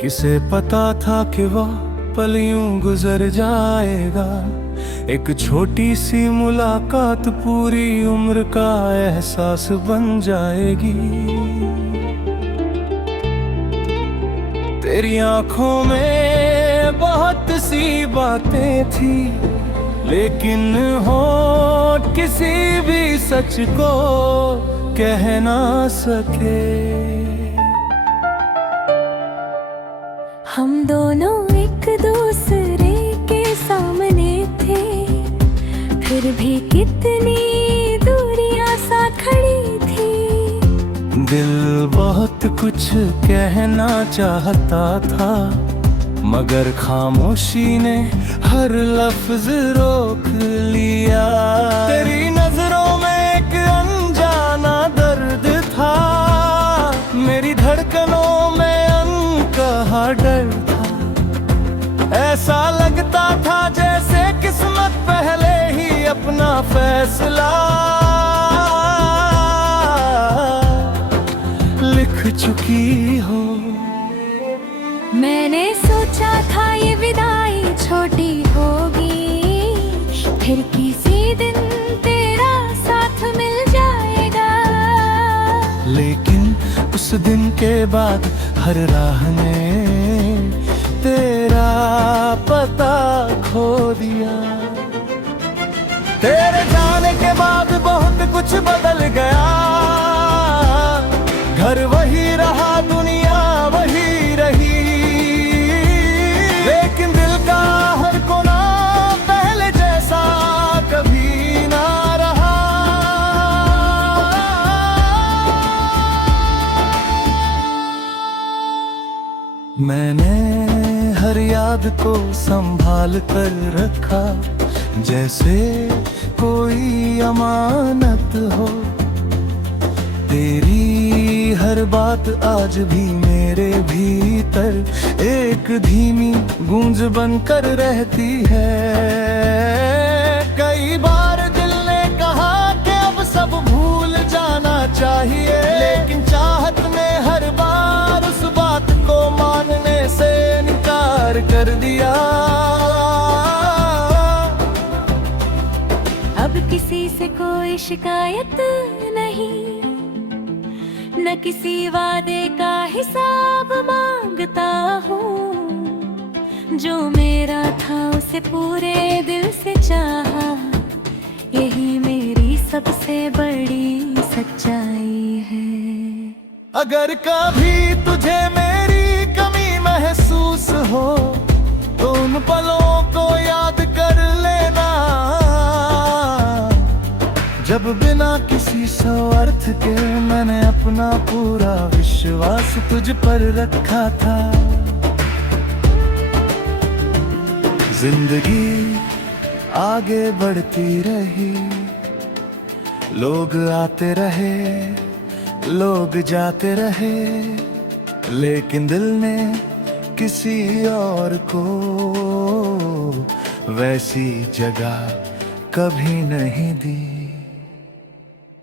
किसे पता था कि वह पल यूं गुजर जाएगा। एक छोटी सी मुलाकात पूरी उम्र का एहसास बन जाएगी। तेरी आंखों में बहुत सी बातें थी, लेकिन होठ किसी भी सच को कह ना सके। हम दोनों एक दूसरे के सामने थे, फिर भी कितनी दूरियां सा खड़ी थी। दिल बहुत कुछ कहना चाहता था, मगर खामोशी ने हर लफ्ज रोक लिया। तेरी नजरों में एक अनजाना दर्द था, मेरी धड़कनों में अनकहा डर था। ऐसा लगता था जैसे किस्मत पहले ही अपना फैसला लिख चुकी हो। मैंने सोचा था ये विदाई छोटी होगी, फिर किसी दिन तेरा साथ मिल जाएगा। लेकिन उस दिन के बाद हर राह ने तेरा पता खो दिया। तेरे जाने के बाद बहुत कुछ बदल गया। घर वही रहा, दुनिया वही रही, लेकिन दिल का हर कोना पहले जैसा कभी ना रहा। मैंने हर याद को संभाल कर रखा, जैसे कोई अमानत हो। तेरी हर बात आज भी मेरे भीतर एक धीमी गूंज बनकर रहती है। कई बार दिल ने कहा कि अब सब भूल जाना चाहिए, लेकिन चाहत ने हर बार उस बात को मानने से इनकार कर दिया। अब किसी से कोई शिकायत नहीं, न किसी वादे का हिसाब मांगता हूँ। जो मेरा था उसे पूरे दिल से चाहा, यही मेरी सबसे बड़ी सच्चाई है। अगर कभी तुझे मेरी कमी महसूस हो, तो उन पलों को याद कर लेना, जब बिना किसी स्वार्थ के मैंने अपना पूरा विश्वास तुझ पर रखा था। जिंदगी आगे बढ़ती रही, लोग आते रहे, लोग जाते रहे, लेकिन दिल ने किसी और को वैसी जगह कभी नहीं दी।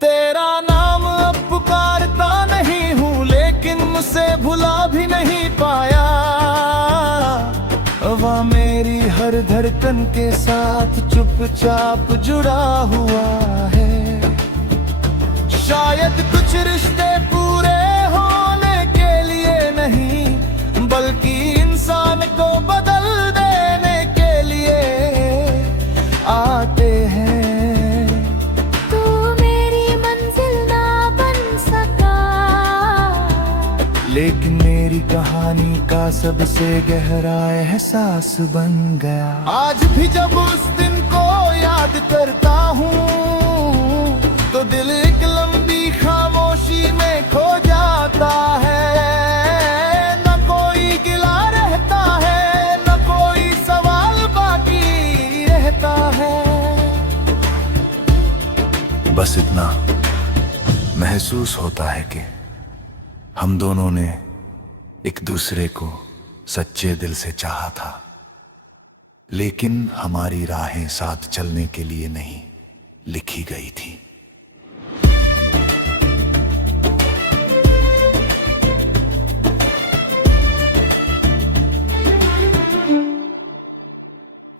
तेरा नाम अब पुकारता नहीं हूँ, लेकिन मुझसे भुला भी नहीं पाया। वह मेरी हर धड़कन के साथ चुपचाप जुड़ा हुआ है। शायद कुछ रिश्ते पूरे होने के लिए नहीं, बल्कि इंसान को बदल देने के लिए आते हैं। तू मेरी मंजिल ना बन सका, लेकिन मेरी कहानी का सबसे गहरा एहसास बन गया। आज भी जब उस दिन को याद करता हूँ, तो दिल एक लंबी खामोशी में खो जाता है। न कोई गिला रहता है, न कोई सवाल बाकी रहता है। बस इतना महसूस होता है कि हम दोनों ने एक दूसरे को सच्चे दिल से चाहा था, लेकिन हमारी राहें साथ चलने के लिए नहीं लिखी गई थी।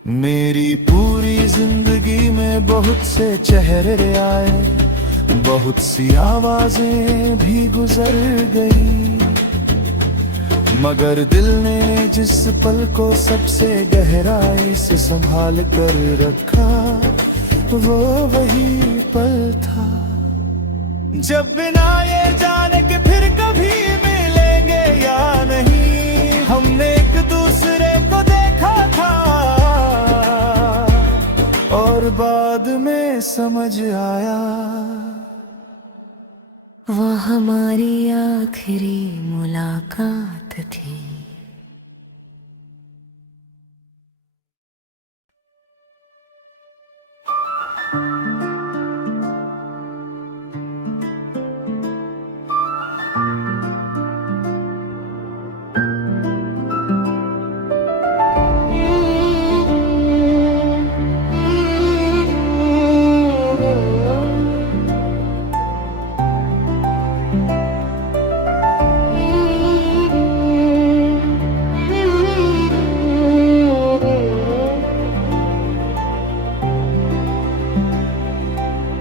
मेरी पूरी जिंदगी में बहुत से चेहरे आए, बहुत सी आवाजें भी गुजर गई, मगर दिल ने जिस पल को सबसे गहराई से संभाल कर रखा, वो वही पल था जब बिना ये जाने के फिर कभी मिलेंगे या नहीं, हमने एक दूसरे को देखा था और बाद में समझ आया वो हमारी आखिरी मुलाकात थी।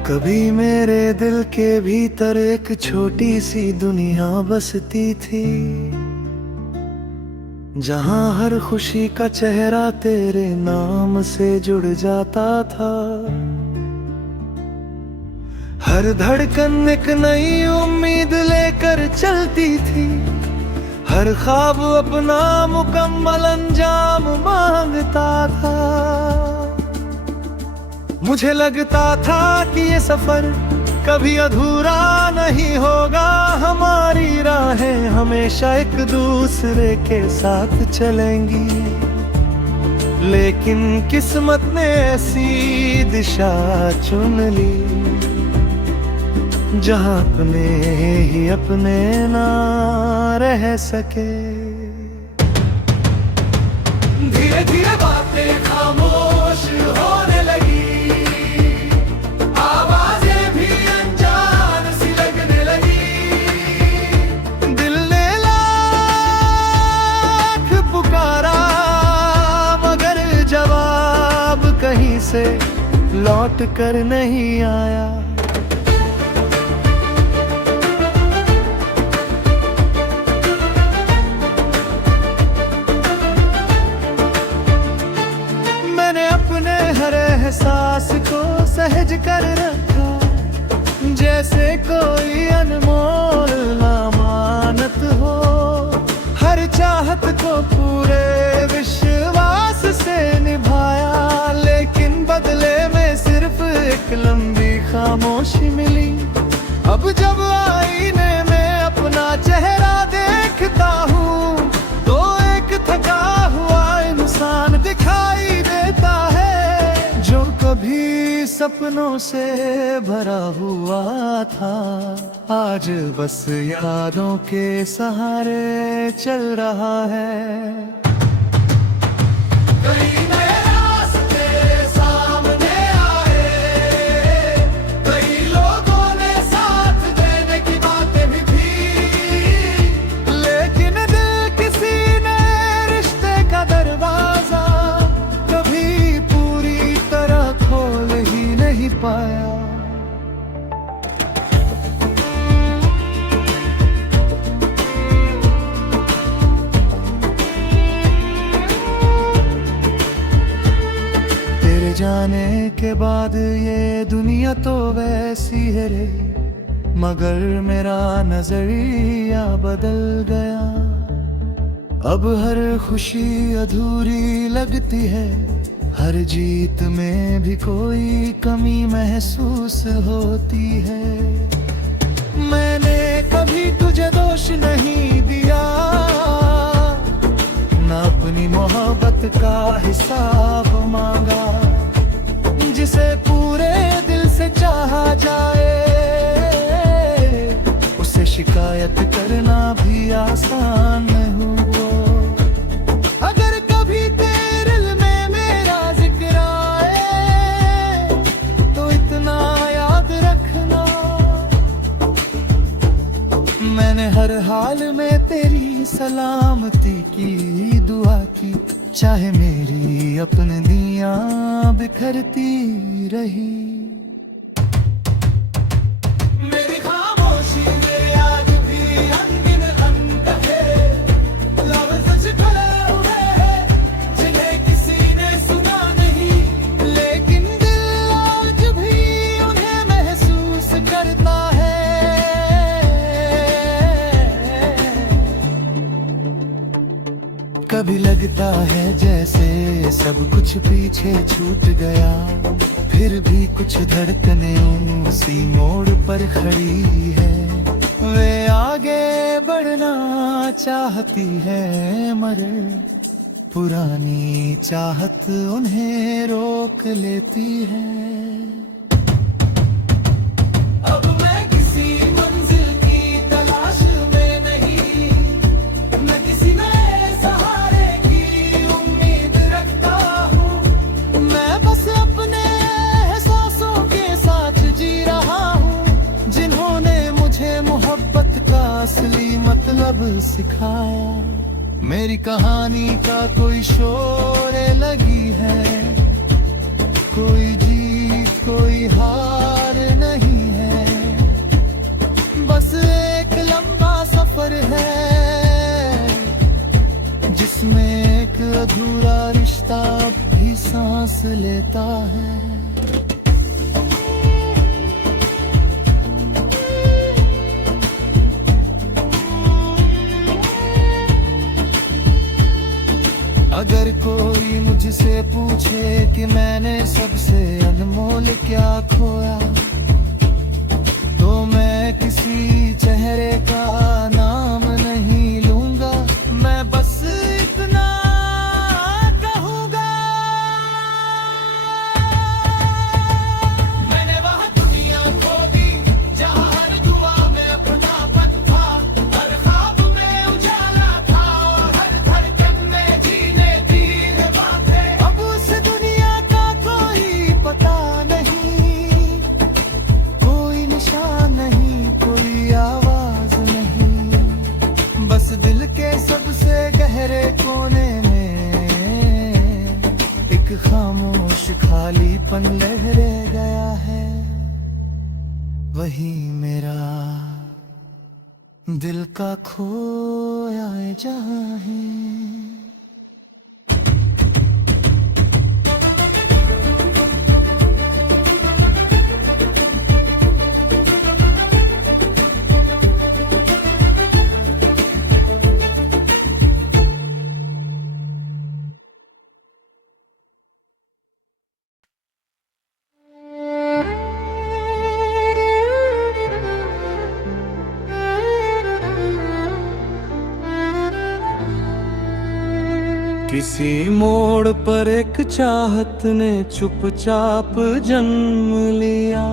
कभी मेरे दिल के भीतर एक छोटी सी दुनिया बसती थी, जहां हर खुशी का चेहरा तेरे नाम से जुड़ जाता था। हर धड़कन एक नई उम्मीद लेकर चलती थी, हर ख्वाब अपना मुकम्मल अंजाम मांगता था। मुझे लगता था कि ये सफर कभी अधूरा नहीं होगा, हमारी राहें हमेशा एक दूसरे के साथ चलेंगी, लेकिन किस्मत ने ऐसी दिशा चुन ली जहां अपने ही अपने ना रह सके। धीरे धीरे बातें खामोश होने लगी, कहीं से लौट कर नहीं आया। मैंने अपने हर एहसास को सहज कर रखा, जैसे कोई अनमोल अमानत हो। हर चाहत को पूरे विश्वास से निभाया, लेकिन बदले में सिर्फ एक लंबी खामोशी मिली। अब जब आईने में अपना चेहरा देखता हूँ, तो एक थका हुआ इंसान दिखाई देता है, जो कभी सपनों से भरा हुआ था, आज बस यादों के सहारे चल रहा है। जाने के बाद ये दुनिया तो वैसी है रे, मगर मेरा नजरिया बदल गया। अब हर खुशी अधूरी लगती है, हर जीत में भी कोई कमी महसूस होती है। मैंने कभी तुझे दोष नहीं दिया, ना अपनी मोहब्बत का हिसाब मांगा। जिसे पूरे दिल से चाहा जाए, उसे शिकायत करना भी आसान हुआ। अगर कभी तेरे दिल में मेरा जिक्र आए, तो इतना याद रखना, मैंने हर हाल में तेरी सलामती की दुआ की। चाहे मेरी अपनियां बिखरती रही। मेरी खामोशी में आज भी अनगिन रंग है, लफ्ज़ छुपे हुए हैं जिन्हें किसी ने सुना नहीं, लेकिन दिल आज भी उन्हें महसूस करता है। कभी लगता है जैसे सब कुछ पीछे छूट गया, फिर भी कुछ धड़कनें उसी मोड़ पर खड़ी है। वे आगे बढ़ना चाहती है मगर पुरानी चाहत उन्हें रोक लेती है। अब मैं किसी मंजिल की तलाश में नहीं, मैं किसी नए सहारे की उम्मीद रखता हूँ। मैं बस अपने एहसासों के साथ जी रहा हूँ, जिन्होंने मुझे मोहब्बत का असली मतलब सिखाया। मेरी कहानी का कोई शोर लगी है, कोई जीत कोई हार नहीं है, बस एक लंबा सफर है जिसमें एक अधूरा रिश्ता भी सांस लेता है। अगर कोई मुझसे पूछे कि मैंने सबसे अनमोल क्या खोया, तो मैं किसी चेहरे का नाम नहीं लूंगा, मैं बस इतना कहूंगा। मैंने वह दुनिया खो दी जहां हर दुआ में अपनापन था, हर ख्वाब में उजाला था और हर धड़कन में जीने दी है बातें। अब उस दुनिया का कोई पता नहीं, कोई निशान नहीं, कोई आवाज नहीं, बस दिल के सबसे गहरे कोने में एक खामोश खालीपन लहरे गया है। वही मेरा दिल का खोया जहां है। किसी मोड़ पर एक चाहत ने चुपचाप जन्म लिया,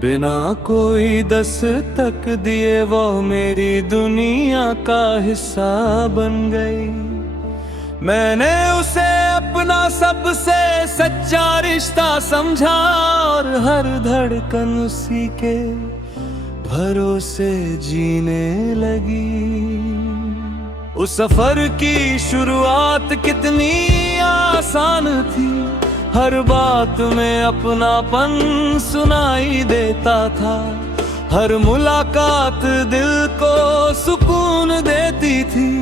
बिना कोई दस्तक दिए वो मेरी दुनिया का हिस्सा बन गई। मैंने उसे अपना सबसे सच्चा रिश्ता समझा और हर धड़कन उसी के भरोसे जीने लगी। उस सफर की शुरुआत कितनी आसान थी, हर बात में अपनापन सुनाई देता था, हर मुलाकात दिल को सुकून देती थी,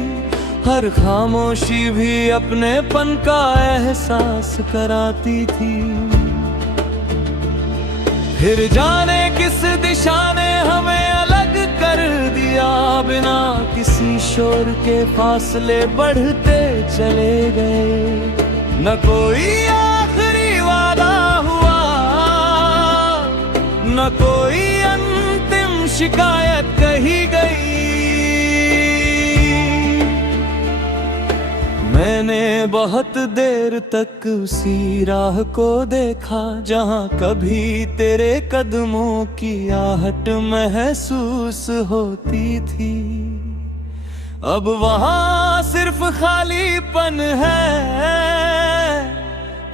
हर खामोशी भी अपनेपन का एहसास कराती थी। फिर जाने किस दिशा ने हमें अलग कर दिया, बिना किसी शोर के फासले बढ़ते चले गए। न कोई आखिरी वादा हुआ, न कोई अंतिम शिकायत कही गई। मैंने बहुत देर तक उसी राह को देखा जहां कभी तेरे कदमों की आहट महसूस होती थी। अब वहां सिर्फ खालीपन है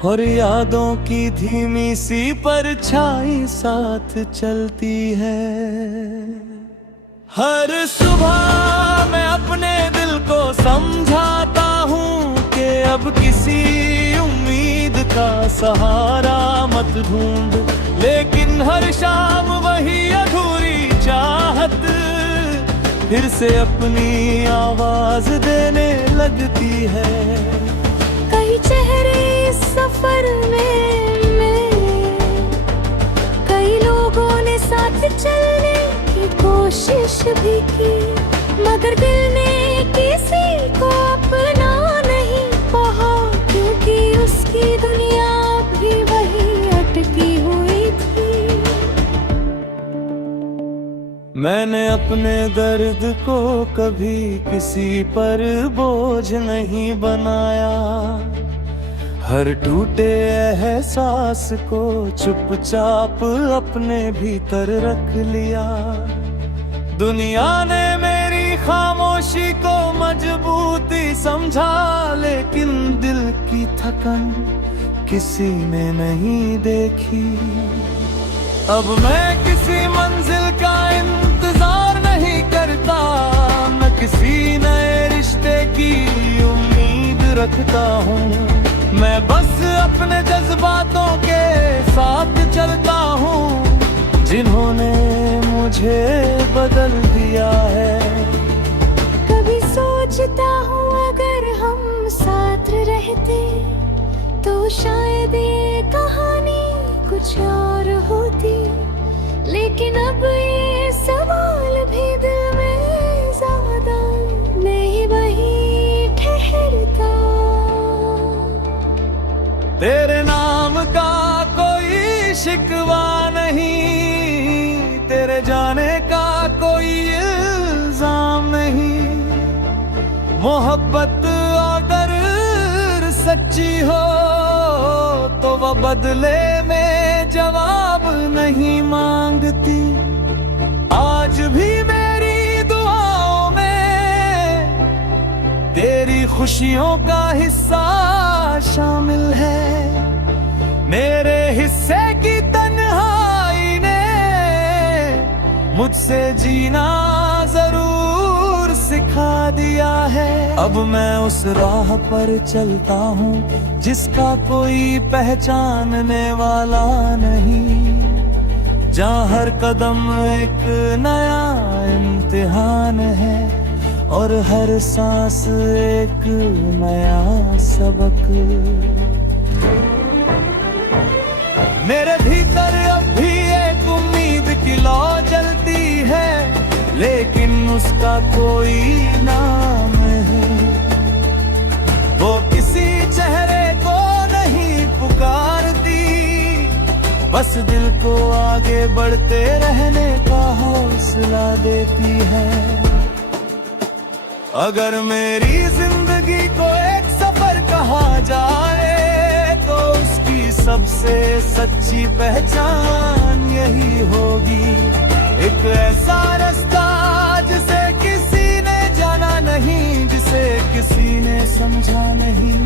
और यादों की धीमी सी परछाई साथ चलती है। हर सुबह मैं अपने दिल को समझाता हूँ अब किसी उम्मीद का सहारा मत ढूंढ, लेकिन हर शाम वही अधूरी चाहत फिर से अपनी आवाज देने लगती है। कई चेहरे इस सफर में मिले, कई लोगों ने साथ चलने की कोशिश भी की, मगर दिल ने किसी को अपना नहीं कहा, क्योंकि उसकी दुनिया भी वही अटकी हुई थी। मैंने अपने दर्द को कभी किसी पर बोझ नहीं बनाया, हर टूटे एहसास को चुपचाप अपने भीतर रख लिया। दुनिया ने मेरी खामोशी को मजबूती समझा, लेकिन दिल की थकन किसी ने नहीं देखी। अब मैं किसी मंजिल का इंतजार नहीं करता, न किसी नए रिश्ते की उम्मीद रखता हूँ। मैं बस अपने जज्बातों के साथ चलता हूँ, जिन्होंने मुझे बदल दिया है। कभी सोचता हूँ अगर हम साथ रहते तो शायद ये कहानी कुछ और होती, लेकिन अब ये सवाल भी दिल में ज्यादा नहीं वही ठहरता। तेरे नाम का कोई शिकवा नहीं, तेरे जाने का कोई इल्जाम नहीं। मोहब्बत अगर सच्ची हो तो वह बदले में जवाब नहीं मांगती। आज भी मेरी दुआओं में तेरी खुशियों का हिस्सा शामिल है। मेरे हिस्से की तन्हाई ने मुझसे जीना जरूर सिखा दिया है। अब मैं उस राह पर चलता हूँ जिसका कोई पहचानने वाला नहीं, जहाँ हर कदम एक नया इम्तिहान है और हर सांस एक नया सबक। मेरे भीतर अब भी एक उम्मीद की लौ जलती है, लेकिन उसका कोई नाम है। वो किसी चेहरे को नहीं पुकारती, बस दिल को आगे बढ़ते रहने का हौसला देती है। अगर मेरी जिंदगी को एक सफर कहा जाए तो उसकी सबसे सच्ची पहचान यही होगी। एक ऐसा रास्ता जिसे किसी ने जाना नहीं, जिसे किसी ने समझा नहीं,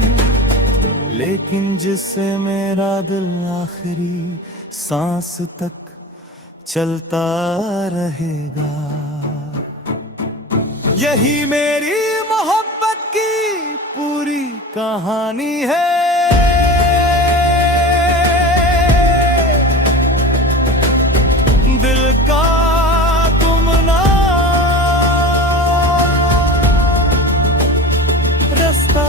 लेकिन जिससे मेरा दिल आखिरी सांस तक चलता रहेगा। यही मेरी मोहब्बत की पूरी कहानी है। दिल का गुमनाम रास्ता।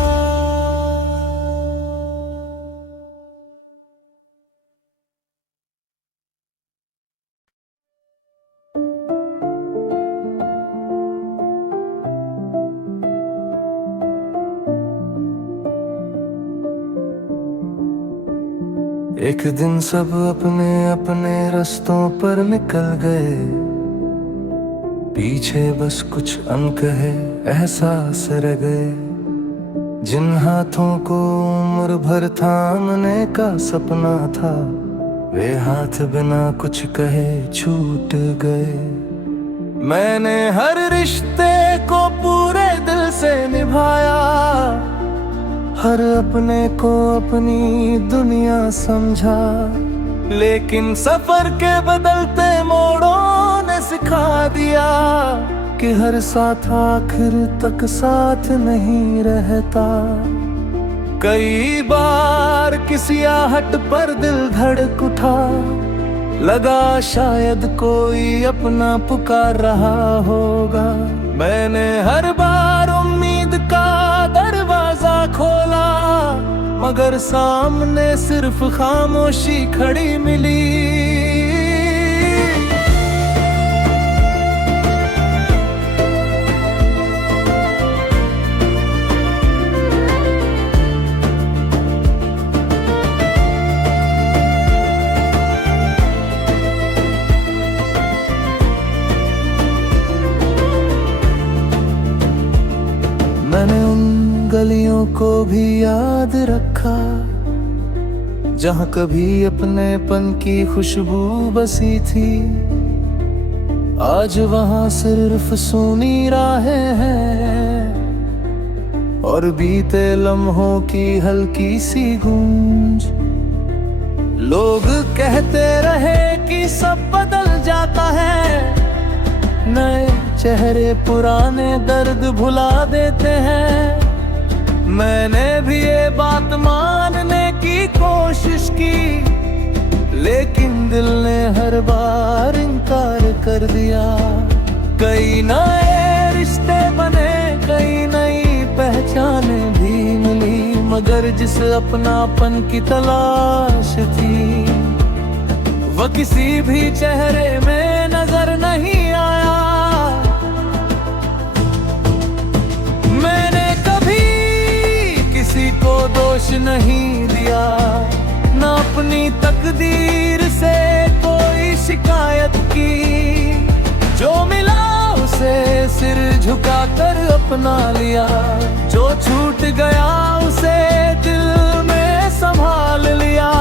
एक दिन सब अपने अपने रास्तों पर निकल गए, पीछे बस कुछ अनकहे एहसास रह गए। जिन हाथों को उम्र भर थामने का सपना था, वे हाथ बिना कुछ कहे छूट गए। मैंने हर रिश्ते को पूरे दिल से निभाया, हर अपने को अपनी दुनिया समझा, लेकिन सफर के बदलते मोड़ों ने सिखा दिया कि हर साथ आखिर तक साथ नहीं रहता। कई बार किसी आहट पर दिल धड़क उठा, लगा शायद कोई अपना पुकार रहा होगा। मैंने हर बार उम्मीद का दरवाजा खोला, मगर सामने सिर्फ खामोशी खड़ी मिली। मैंने उन गलियों को भी याद रखा, जहाँ कभी अपनेपन की खुशबू बसी थी। आज वहाँ सिर्फ सूनी राहें हैं और बीते लम्हों की हल्की सी गूंज। लोग कहते रहे कि सब बदल जाता है, नए चेहरे पुराने दर्द भुला देते हैं। मैंने भी ये बात मानने की कोशिश की, लेकिन दिल ने हर बार इनकार कर दिया। कई नए रिश्ते बने, कई नई पहचाने भी मिली, मगर जिस अपनापन की तलाश थी, वह किसी भी चेहरे में नजर नहीं आया। मैंने कभी किसी को दोष नहीं दिया, न अपनी तकदीर से कोई शिकायत की। जो मिला उसे सिर झुकाकर अपना लिया, जो छूट गया उसे दिल में संभाल लिया।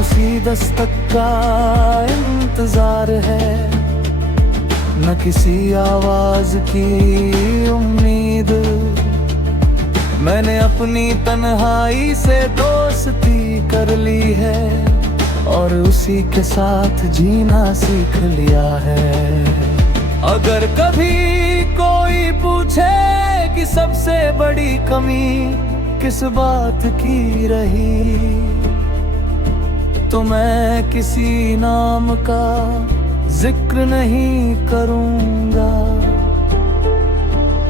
उसी दस्तक का इंतजार है, न किसी आवाज की उम्मीद। मैंने अपनी तन्हाई से दोस्ती कर ली है और उसी के साथ जीना सीख लिया है। अगर कभी कोई पूछे कि सबसे बड़ी कमी किस बात की रही, तो मैं किसी नाम का जिक्र नहीं करूंगा।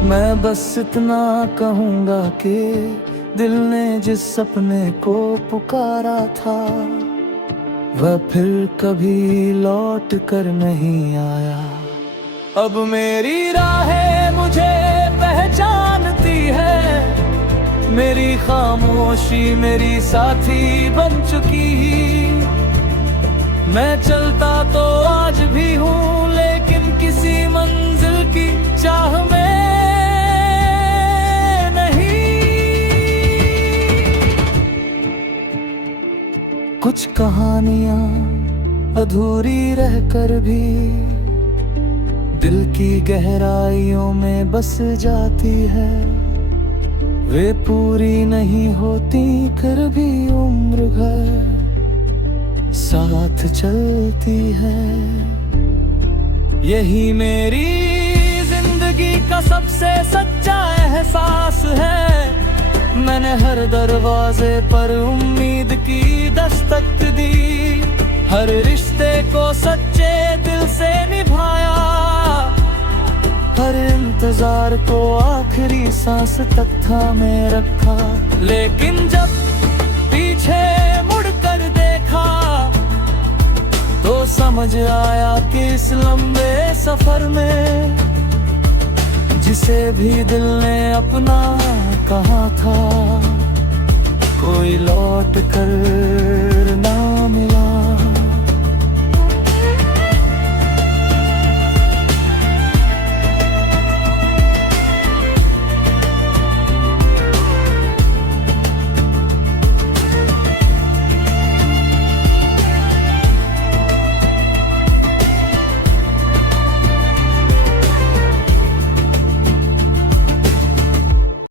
मैं बस इतना कहूंगा कि दिल ने जिस सपने को पुकारा था, वह फिर कभी लौट कर नहीं आया। अब मेरी राहें मुझे पहचानती है, मेरी खामोशी मेरी साथी बन चुकी। मैं चलता तो आज भी हूँ, लेकिन किसी मंजिल की चाह में नहीं। कुछ कहानियां अधूरी रहकर भी दिल की गहराइयों में बस जाती है। वे पूरी नहीं होती फिर भी उम्र भर साथ चलती है। यही मेरी जिंदगी का सबसे सच्चा एहसास है। मैंने हर दरवाजे पर उम्मीद की दस्तक दी, हर रिश्ते को सच्चे दिल से निभाया, हर इंतजार को आखिरी सांस तक थामे रखा। लेकिन जब पीछे मुड़कर देखा तो समझ आया कि इस लंबे सफर में जिसे भी दिल ने अपना कहा था, कोई लौट कर